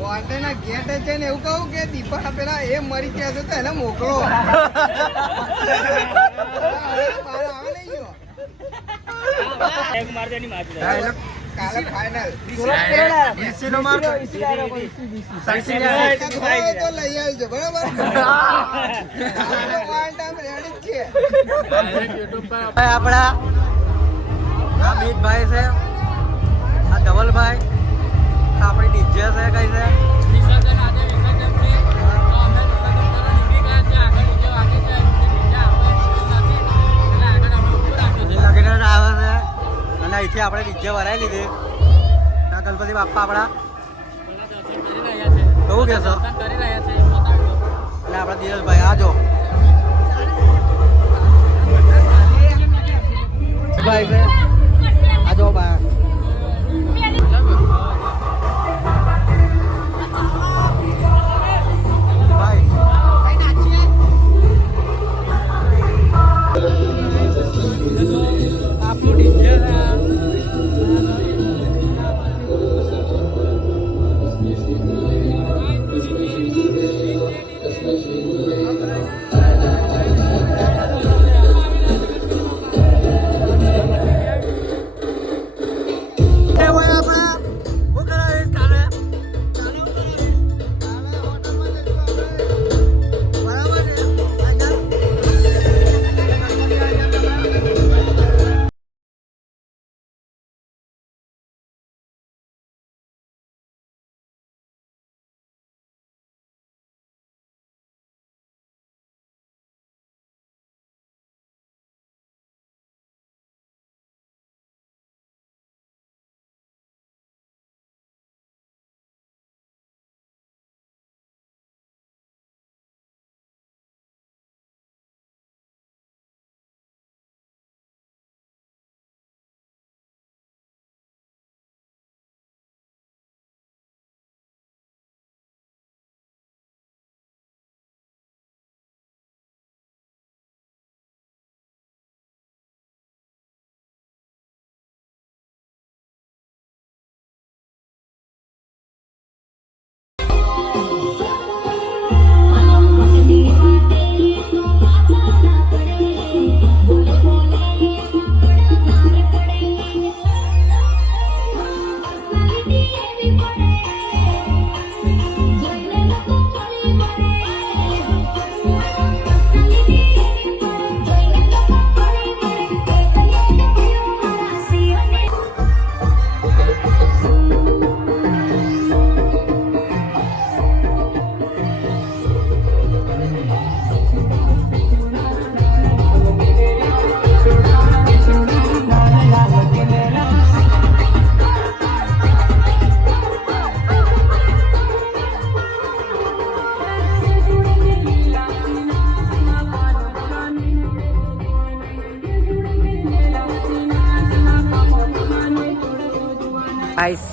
વાંધેના gate છે ને એવું કહું કે દીપા પેલા એ મરી ગયા છે તો એને મોકલો. કાલે ફાઈનલ તો લઈ આવજો બરાબર. આપડા અમિતભાઈ છે, આ ધવલભાઈ, આપણી ડીજે છે કઈ છે આવે છે. અને અહીંથી આપણે ડીજે ભરાઈ લીધી. ગણપતિ બાપા આપણા કેવું કહેશો? એટલે આપણા દિનેશભાઈ આજો ભાઈ છે આજો ભાઈ.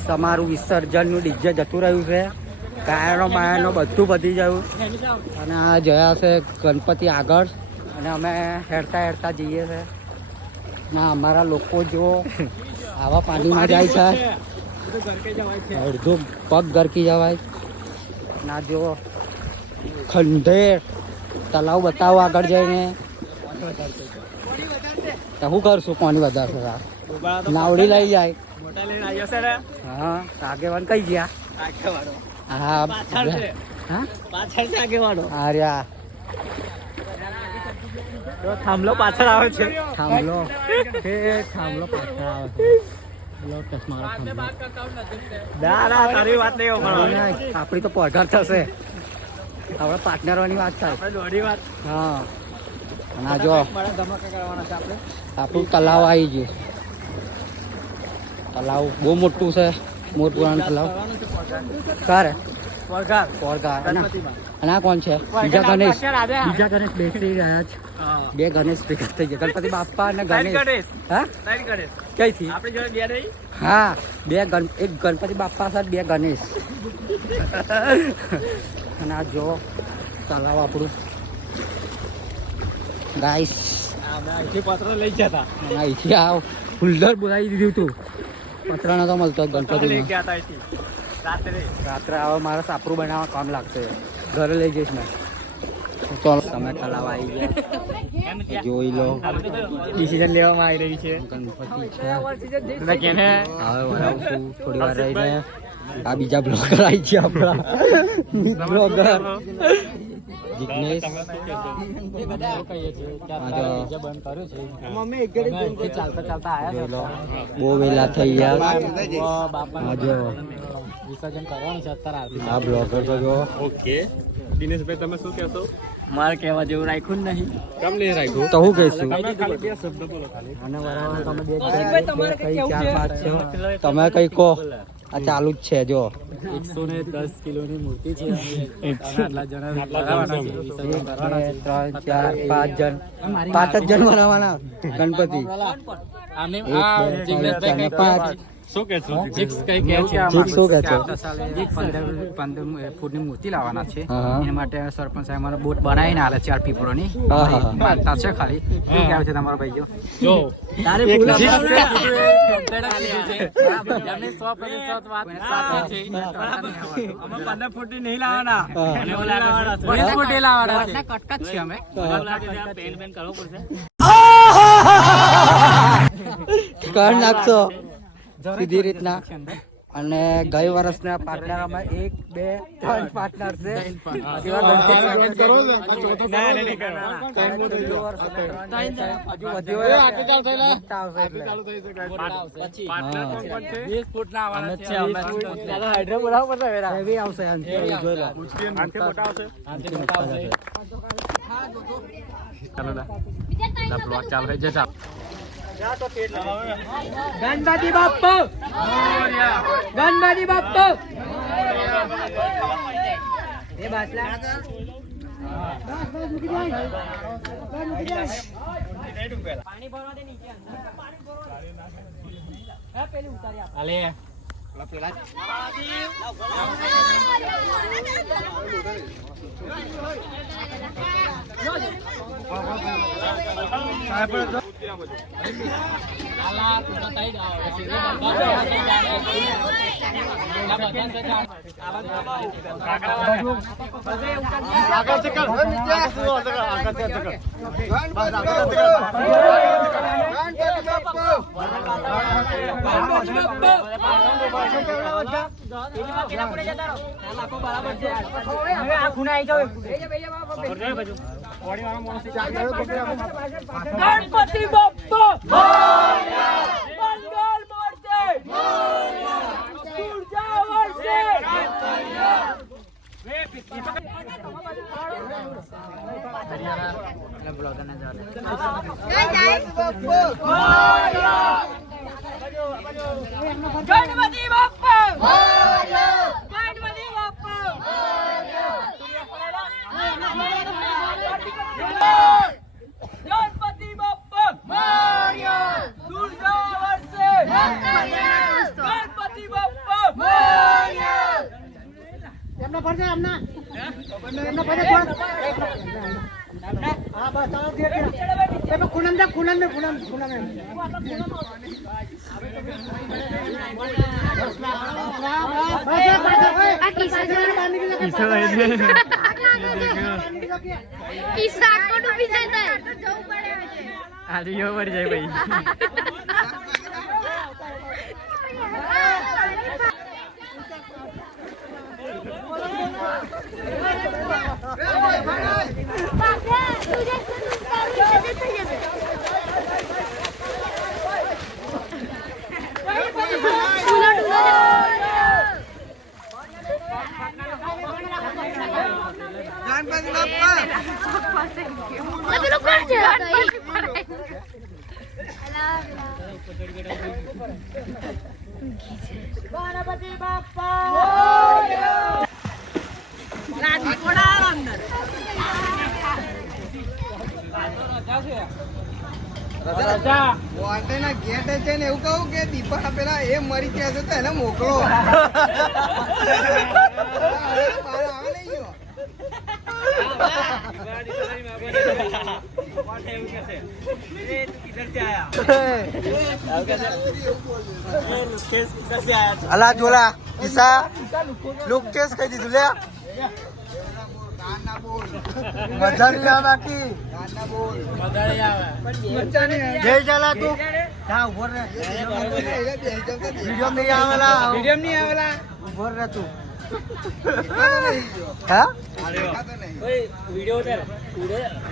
તમારું વિસર્જનનું ડીજે જતું રહ્યું છે. ગાયનો બાયનો બધું પતી ગયું. અને આ જયા છે ગણપતિ આગળ અને અમે હેરતા હેરતા જઈએ છે. ના અમારા લોકો જો આવા પાણીમાં જાય છે, અડધું પગ ગરકી જવાય. ના જો ખંડેર તલાવ બતાવો આગળ જઈને. તો શું કરશું? પાણી વધારશે નાવડી લઈ જાય. હા આગેવાન કઈ ગયા? હા થાંભલો પાછળ આવે છે. થાંભલો પાછળ આવે છે. આપડી તો પગાર થશે. આપડે પાર્ટનરોની વાત થાય. હા અને જો આપણું તલાવ આવી ગયું. તલાવ બહુ મોટું છે. મોટું તલાવ ક્યારે અને આ કોણ છે? બીજા ગણેશ બેસી રહ્યા છે. બે ગણેશ ભેગા થઈ ગયા. ગણપતિ બાપા અને ગણેશ. હા કઈથી? હા એક ગણપતિ બાપા સાથે બે ગણેશ. અને આ જો તલાવ આપણું ગાઈસ. લઈ ગયા અહીંથી આ ફુલ્લર બોલાવી દીધું તું. પતરા નતો મળતો ગણપતિ. રાત્રે આવા મારે સાપરું બનાવવા કામ લાગશે. ઘરે લઈ જઈશ મેં. ચાલો તમે તલાવ આવી ગયા જોઈ લો. ડિસિઝન લેવામાં આવી રહી છે. ગણપતિ છે કેને હવે વરાવશું થોડી વાર રહીને. આ બીજા બ્લોગર આવી છે આપણા બ્લોગર જિગ્નેશ. જોઈ લો બહુ વહેલા થઈ ગયા. જો વિસર્જન કરવાનું છે અત્યારે. આ બ્લોગર તો જો. ઓકે દિનેશભાઈ તમે શું કહેશો? મારે કહેવા જેવું રાખ્યું જ નહીં. કેમ નહીં રાખ્યું? તો હું કહીશું ખાલી બે શબ્દ બોલો ખાલી. અને વરાવણ તમે બે કઈ 4-5 છો તમે કઈ કહો. આ ચાલુ જ છે જો. 110 કિલોની મૂર્તિ છે. આટલા જણા બનાવવાના છે. વિસર્જન કરવાના છે. 2, 3, 4, 5 જણ 5 જ જણ બનાવવાના ગણપતિ. આને એક, આ બે, જિગ્નેશભાઈ ત્રણ, કઈ ચાર, કહેવા? શું કહે છો? જીક્સ કઈ કહે છે? જીક્સ શું કહે છે? 15 ફૂટની મૂર્તિ લાવવાના છે. હા. એના માટે સરપંચ સાહેબ મારો બોટ બનાવીને આલે 4 પીપળોની. હા, હા. માનતા છે ખાલી. શું કહેવું છે તમારો ભાઈઓ? જો તારે જીક્સ જીક્સ છે. એમને 100% વાત સાચી છે. અમે 15 ફૂટની નહીં લાવવાના. હા. અને ઓલા લાવવાના છે. 20 ફૂટની લાવવાના છે. કટકા જ છે અમે. મને લાગે છે આ પેન કરવો પડશે. કર નાખશો સીધી રીતના. અને ગઈ વર્ષના પાર્ટનર અમે 1, 2, 3 પાર્ટનર છે. હજુ વધ્યો પછી પાર્ટનર કોણ કોણ છે? 20 ફૂટના આવવાના છે. અમે જ છે. ચાલો હાઈડ્રો બોલાવો પડશે વેરા. એવી આવશે આનથી જોઈ લો. આનથી મોટા આવશે. આનથી મોટા આવશે. ચાલો લા બ્લોગ ચાલુ થઈ જશે. ગણપતિ બાપ્પા ગણપતિ બાપ્પા એ બાટલા પાણી ભરવા દે નીચે. હા પેલી ઉતારી આપ. આલે ગણપતિ બાપ્પા મંગલ મૂર્તિ ઉર્જા વર્ષે ગણપતિ બાપ્પા ગણપતિ બાપ્પા ગણપતિ બાપ્પા દુર્ગા વર્ષે ગણપતિ બાપ્પા એમના ફરજે એમના હા બસ ચાલો દે એમાં ખુલન દે ખુલન આલિયો મરી જાય ભાઈ. ગણપતિ બાપ્પા ગણપતિ બાપ્પા વાટેના ગેટ છે ને એવું કહું કે દીપા પેલા એ મરી ગયા છે તો એને મોકલો. આવે નહીં ગયો. અલા જોલા ઈશા લોકેશ કહી દીધું લે કાન ના બોલ મજા નહીં આવે બાકી કાન ના બોલ મજા નહીં આવે મજા નહીં આવે. જય ચાલા તું હા ઉભો રહે વિડીયો નહીં આવેલા વિડીયો નહીં આવેલા ઉભો રહે તું દેખાતો નહીં જો. હા દેખાતો નહીં. વિડિયો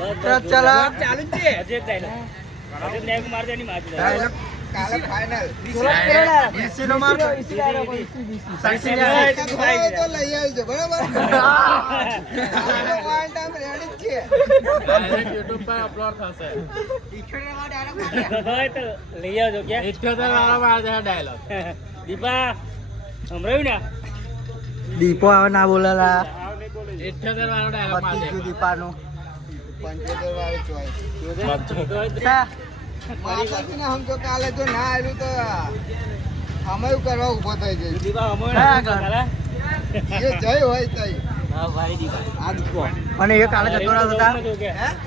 ઉતાર ચાલા ચાલુ જ છે કાલે ફાઇનલ ઈસી નો માર સાક્ષી ને હોય તો લઈ આવજો બરાબર પોઈન્ટ આમ રેડી જ છે YouTube પર અપલોડ થશે લઈ આવજો કે 78 વાળા માં આ ડાયલોગ દીપા સંભળાયું ને દીપો આવે ના બોલેલા 78 વાળો ડાયલોગ માં પતિ દીપાનો 75 વાળી ચોઈસ હા માતાજી ને સમજો કાલે જો ના આવ્યું તો અમે એવું કરવા ઉભો થઈ જઈશ દીપા હા, જે જય હોય તઈ હા ભાઈ દીપા આ દીપો અને એ કાલે જતો રહ્યો હતા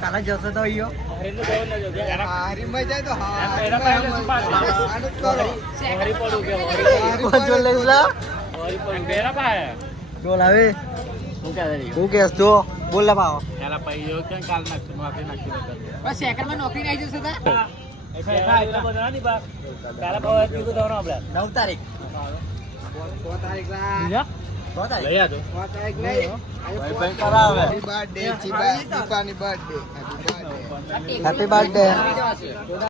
કાલે જતો તો ઈયો હારીમાં જાય તો જો લઈ લા જો લાવે હું કેસ જો બોલ લા પાવો નોકરી આવી જશે તા 9 તારીખ 6 તારીખ લઈ આવજો નહીં કરાવે હેપી બર્થડે દીપાની બર્થડે હેપી બર્થડે